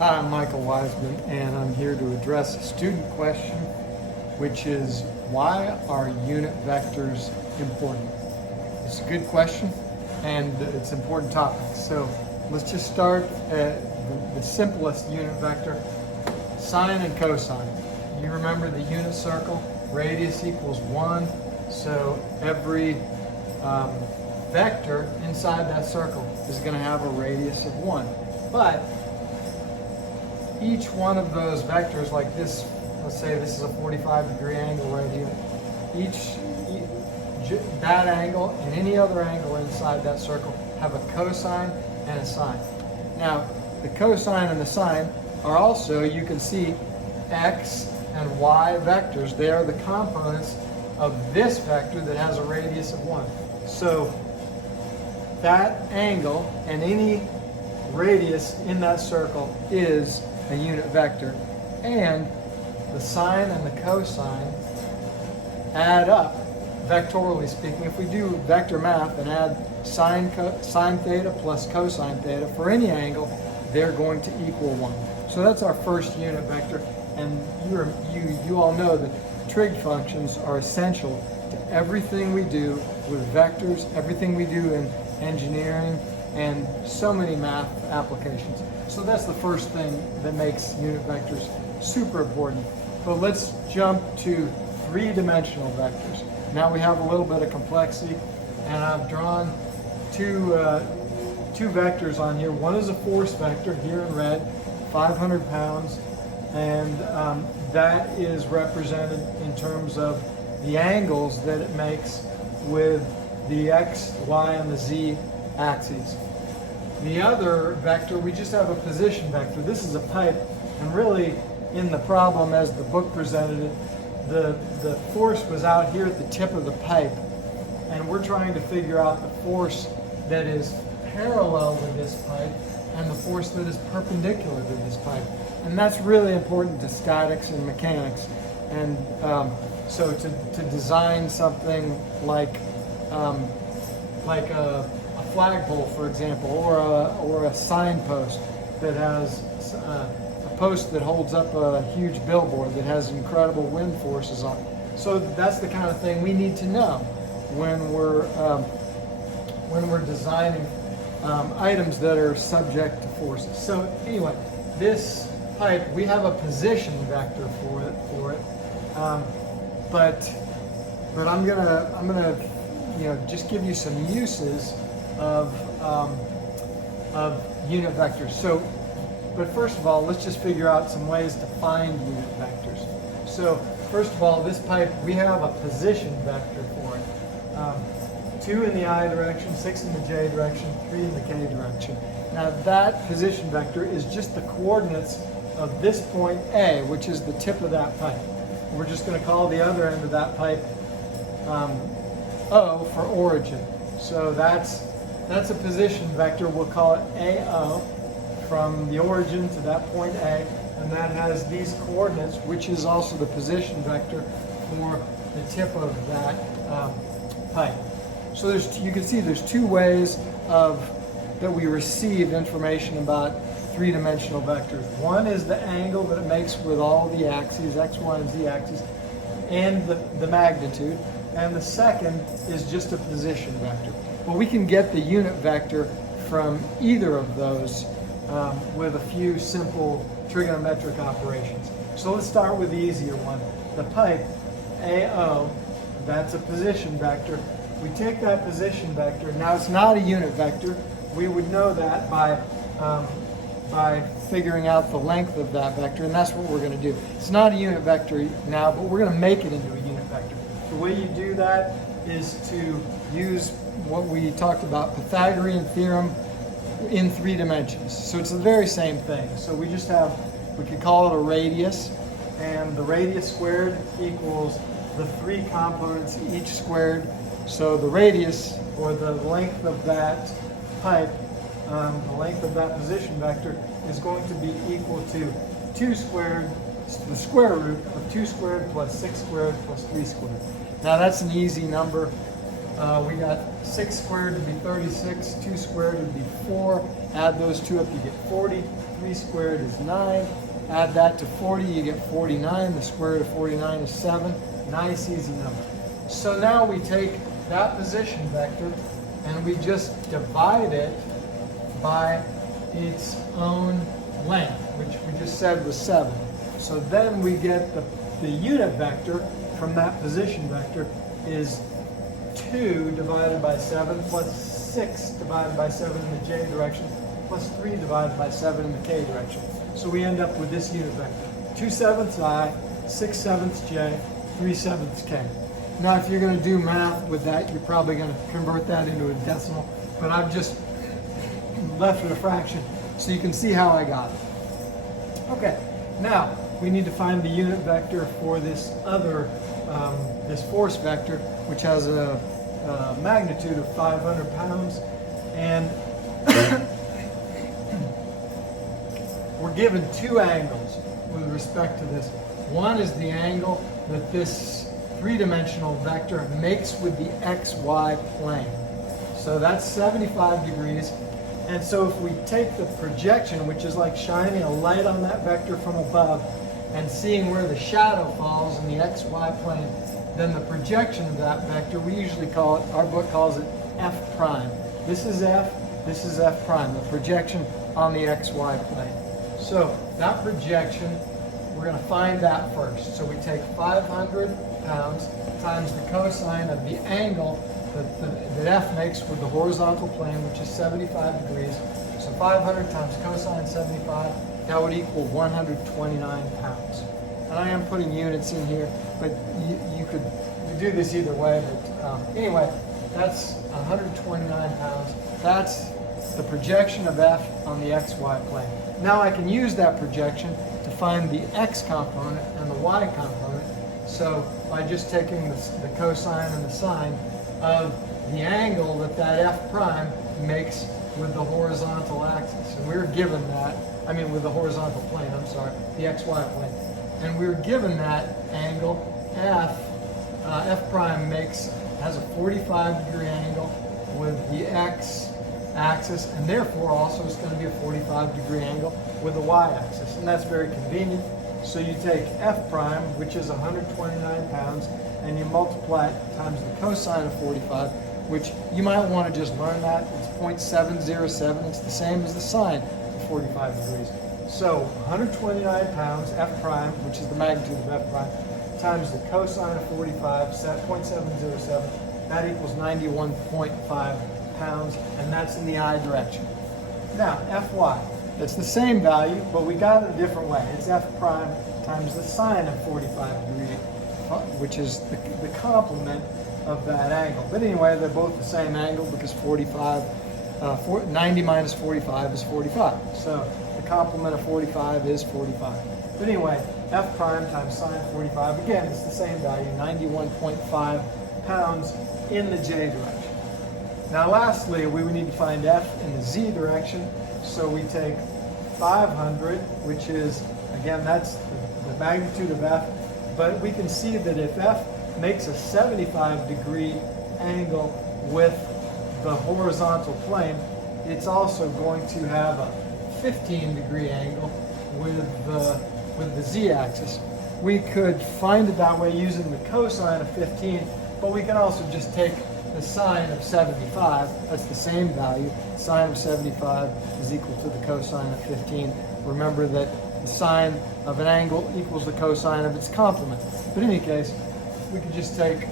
Hi, I'm Michael Wiseman, and I'm here to address a student question, which is why are unit vectors important? It's a good question, and it's an important topic. So let's just start at the simplest unit vector, sine and cosine. You remember the unit circle, radius equals 1, so every vector inside that circle is going to have a radius of 1. But each one of those vectors, like this, let's say this is a 45-degree angle right here, that angle and any other angle inside that circle have a cosine and a sine. Now, the cosine and the sine are also, you can see, x and y vectors. They are the components of this vector that has a radius of 1. So that angle and any radius in that circle is a unit vector, and the sine and the cosine add up, vectorially speaking. If we do vector math and add sine theta plus cosine theta for any angle, they're going to equal 1. So that's our first unit vector, and you all know that trig functions are essential to everything we do with vectors, everything we do in engineering, and so many math applications. So that's the first thing that makes unit vectors super important. But let's jump to three-dimensional vectors. Now we have a little bit of complexity, and I've drawn two vectors on here. One is a force vector here in red, 500 pounds, and that is represented in terms of the angles that it makes with the x, y, and the z axes. The other vector, we just have a position vector. This is a pipe, and really in the problem as the book presented it, the force was out here at the tip of the pipe, and we're trying to figure out the force that is parallel to this pipe and the force that is perpendicular to this pipe. And that's really important to statics and mechanics. And so to design something like a flagpole, for example, or a signpost that has a post that holds up a huge billboard that has incredible wind forces on it. So that's the kind of thing we need to know when we're designing items that are subject to forces. So anyway, this pipe, we have a position vector for it, but I'm gonna just give you some uses of unit vectors. So, but first of all, let's just figure out some ways to find unit vectors. So, first of all, this pipe, we have a position vector for it. 2 in the I direction, 6 in the J direction, 3 in the K direction. Now that position vector is just the coordinates of this point A, which is the tip of that pipe. We're just going to call the other end of that pipe O for origin. So that's a position vector. We'll call it AO from the origin to that point A, and that has these coordinates, which is also the position vector for the tip of that pipe. So you can see there's two ways that we receive information about three-dimensional vectors. One is the angle that it makes with all the axes, x, y, and z axes, and the magnitude. And the second is just a position vector. But we can get the unit vector from either of those with a few simple trigonometric operations. So let's start with the easier one. The pipe, AO, that's a position vector. We take that position vector. Now it's not a unit vector. We would know that by figuring out the length of that vector, and that's what we're going to do. It's not a unit vector now, but we're going to make it into a unit vector. The way you do that is to use what we talked about, Pythagorean theorem in 3 dimensions. So it's the very same thing. So we could call it a radius, and the radius squared equals the 3 components each squared. So the radius, or the length of that pipe, the length of that position vector is going to be equal to 2 squared, the square root of 2 squared plus 6 squared plus 3 squared. Now that's an easy number. We got 6 squared to be 36, 2 squared would be 4, Add those two up, you get 40. 3 squared is 9. Add that to 40, you get 49. The square root of 49 is 7. Nice, easy number. So now we take that position vector and we just divide it by its own length, which we just said was 7. So then we get the unit vector from that position vector is 2 divided by 7 plus 6 divided by 7 in the j direction plus 3 divided by 7 in the k direction. So we end up with this unit vector. 2/7 I, 6/7 j, 3/7 k. Now if you're going to do math with that, you're probably going to convert that into a decimal, but I've just left it a fraction so you can see how I got it. Okay, now we need to find the unit vector for this other, this force vector, which has a magnitude of 500 pounds, and we're given two angles with respect to this. One is the angle that this three-dimensional vector makes with the xy plane. So that's 75 degrees. And so if we take the projection, which is like shining a light on that vector from above and seeing where the shadow falls in the xy plane, then the projection of that vector, we usually call it, our book calls it f prime. This is f prime, the projection on the xy plane. So that projection, we're going to find that first. So we take 500 pounds times the cosine of the angle that f makes with the horizontal plane, which is 75 degrees. So 500 times cosine 75, that would equal 129 pounds. And I am putting units in here, but you could do this either way. But anyway, that's 129 pounds. That's the projection of f on the xy plane. Now I can use that projection to find the x component and the y component. So by just taking the cosine and the sine of the angle that f prime makes with the horizontal axis. And we were given that, with the horizontal plane, the xy plane. And we were given that angle, f prime has a 45 degree angle with the x axis, and therefore also it's going to be a 45 degree angle with the y-axis, and that's very convenient. So you take f prime, which is 129 pounds, and you multiply it times the cosine of 45, which you might want to just learn that. It's 0.707. It's the same as the sine of 45 degrees. So 129 pounds, f prime, which is the magnitude of f prime, times the cosine of 45, 0.707, that equals 91.5 pounds, and that's in the I direction. Now, Fy, it's the same value, but we got it a different way. It's f prime times the sine of 45 degrees, which is the complement of that angle. But anyway, they're both the same angle because 90 minus 45 is 45. So the complement of 45 is 45. But anyway, f prime times sine 45, again, it's the same value, 91.5 pounds in the j direction. Now lastly, we would need to find f in the z direction. So we take 500, which is, again, that's the magnitude of f. But we can see that if f makes a 75 degree angle with the horizontal plane, it's also going to have a 15 degree angle with the z-axis. We could find it that way using the cosine of 15, but we can also just take the sine of 75, that's the same value. Sine of 75 is equal to the cosine of 15. Remember that the sine of an angle equals the cosine of its complement. But in any case, we could just take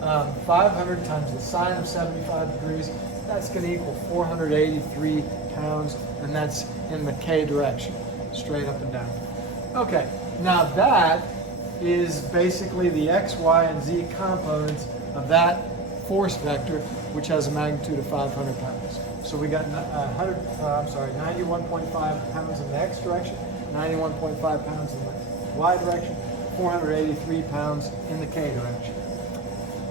500 times the sine of 75 degrees. That's going to equal 483 pounds, and that's in the k direction, straight up and down. Okay, now that is basically the x, y, and z components of that force vector, which has a magnitude of 500 pounds. So we got 91.5 pounds in the x direction, 91.5 pounds in the y direction, 483 pounds in the k direction.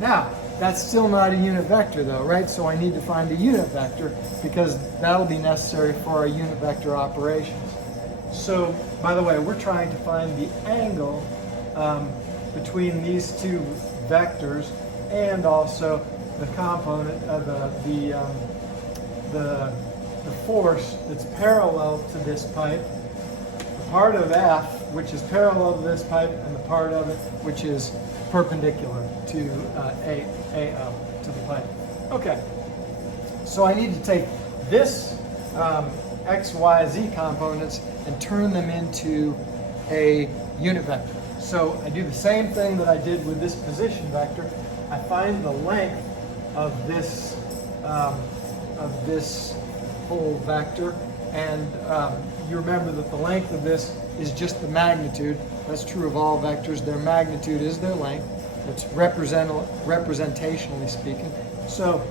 Now, that's still not a unit vector though, right? So I need to find a unit vector because that'll be necessary for our unit vector operations. So, by the way, we're trying to find the angle between these two vectors and also the component of the the force that's parallel to this pipe, the part of F which is parallel to this pipe, and the part of it which is perpendicular to AO, to the pipe. Okay, so I need to take this X, Y, Z components and turn them into a unit vector. So I do the same thing that I did with this position vector. I find the length of this whole vector, and you remember that the length of this is just the magnitude. That's true of all vectors. Their magnitude is their length. That's representationally speaking. So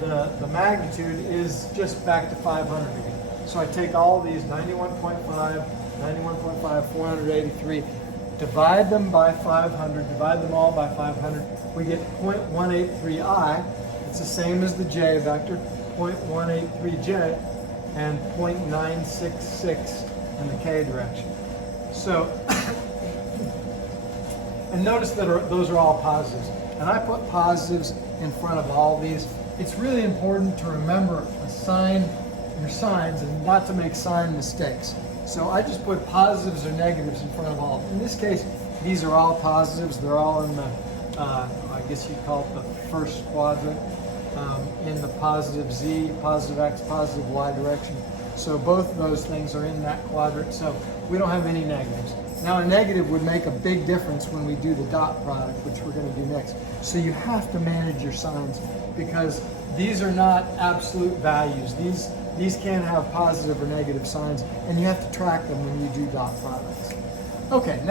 the magnitude is just back to 500 again. So I take all these 91.5, 91.5, 483, divide them by 500, divide them all by 500, we get 0.183i. It's the same as the j vector, 0.183j, and 0.966 in the k direction. So, and notice that those are all positives. And I put positives in front of all these. It's really important to remember your signs and not to make sign mistakes. So I just put positives or negatives in front of all. In this case, these are all positives. They're all in the, I guess you'd call it the first quadrant, in the positive Z, positive X, positive Y direction. So both of those things are in that quadrant, so we don't have any negatives. Now a negative would make a big difference when we do the dot product, which we're going to do next. So you have to manage your signs because these are not absolute values. These can have positive or negative signs, and you have to track them when you do dot products. Okay, now